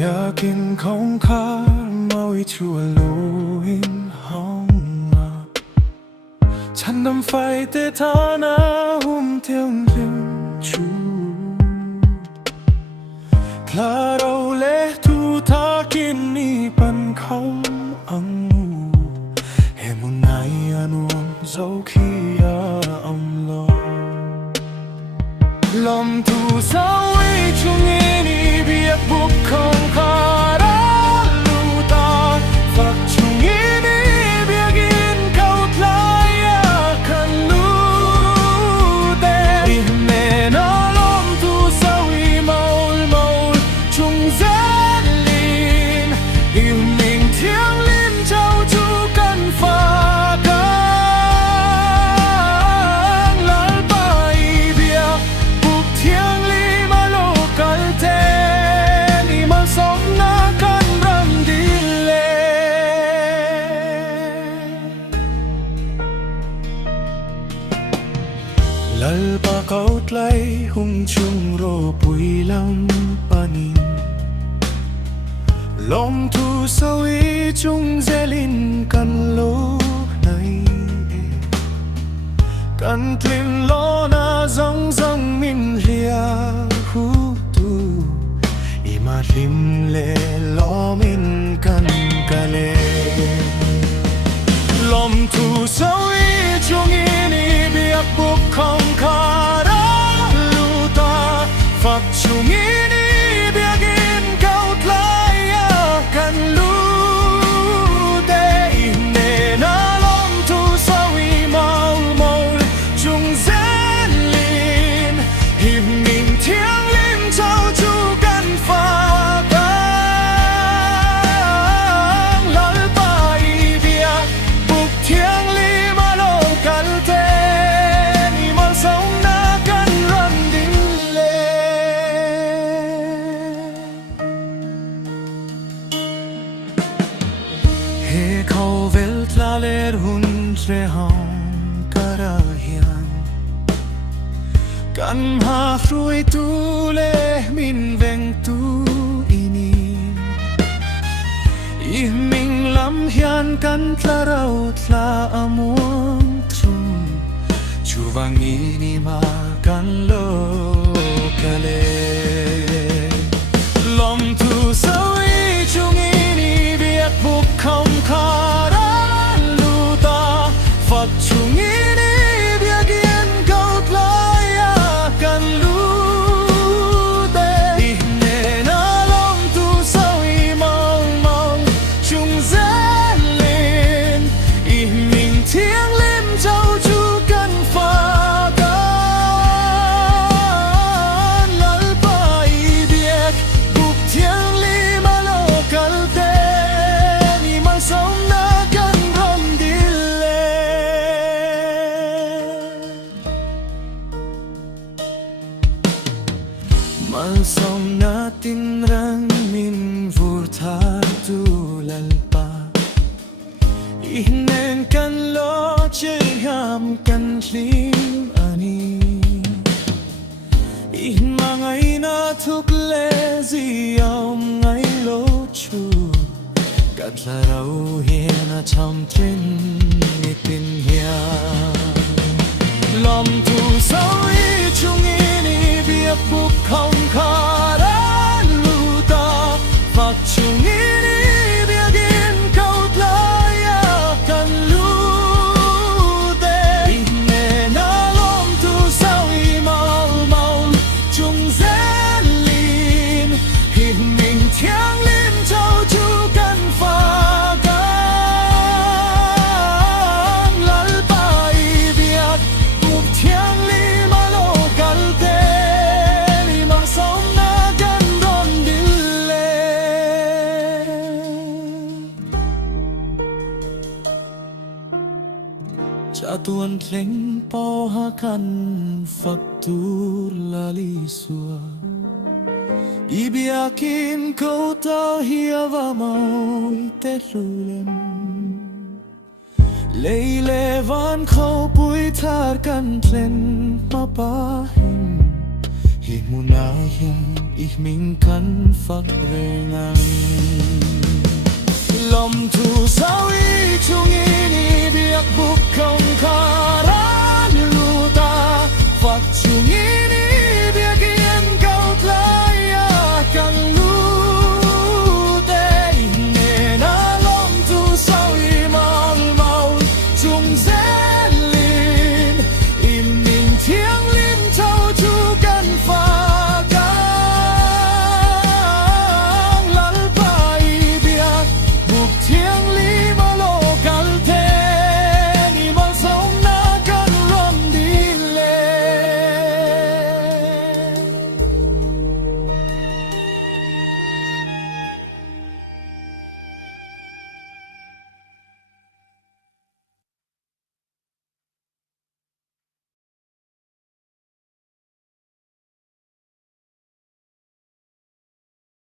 อยากกินของข้ามาไว้ชั่วลูหินห้องมาฉันดำไฟแต่เธอหน้าหุ่มเที่ยงริมชูคลาเราเละทูทากินนี่ปันเขาอังเฮมุนายอันวงเจ้าขี้ยาอัมลอลมทูสาวิชุงอินีเบียบุกของข้าราลูตาฝักชุงอินีเบียกินเขาทลายคันลูเตอิเมนาลมทูสาวิมาชุงเซลินอิมิงเทียงลินเจ้าจูกันฟ้าลัลปะเขาไกลหุ่มชุงโรปุยลำปานินลมทูสวีจุงเซลินกันโลในกันกลิ่นโลนาซังมินเรียหูตูอิมาริมเลลอมินกันกะเลลมทูสวีจุงอินีเบียบุกของข้าราลูตาฝักชุงอินีเบียกินเขาทลายกันลูเตอิเนนาลมทูสวีมาจุงเซลินหิมมิงเทียงลิมเจ้าจูกันฟ้าLer hun tre han karahian kan ha frui tu le min veng tu ini I ming lam hian kan tla rau tla amuang tru chu wang ini ma kan lo kale lom tu sawi chung ini biak buk khom kharaฝักชุงอินีเบียกินเขาทลายกันลูเตอิเนนาลมทูสาวีมาชุงเซลินอิมิงเทียงลิมเจ้าจูกันฟ้ากันลัลปาอีเบียกบุกเทียงลิมาโลกัลเตนี่มาสมนากันรำดิเลมันสมนาตินรังมินวูทาตูลัลปาอินเนนกันโลเจยามกันลิมอานีอินมาไงนาทุกเลซิยามไงโลชูกัดละเราเฮียนาทำเทรนนิตินเฮียลมทูสาวีชุงอินีเบียบุกของข้าราลูตาฝักชุงอินีเบียกินเขาทลายกันลูเตอิเนนาลมทูสาวีมาจุงเซลินหินมิงเทียงลิมเจ้าจูกันฟ้าจะตวนเพลงปอหากันฝักตูลาลิสัวอีเบียกินเขาตาเฮียวามอยเตลุเลมเลวันเขาปุยทาร์กันเพลนมาปาหิม Ihmunayang mình cắn phật rê ngang lòng thù sao ý chung ý đi biết buộc không khác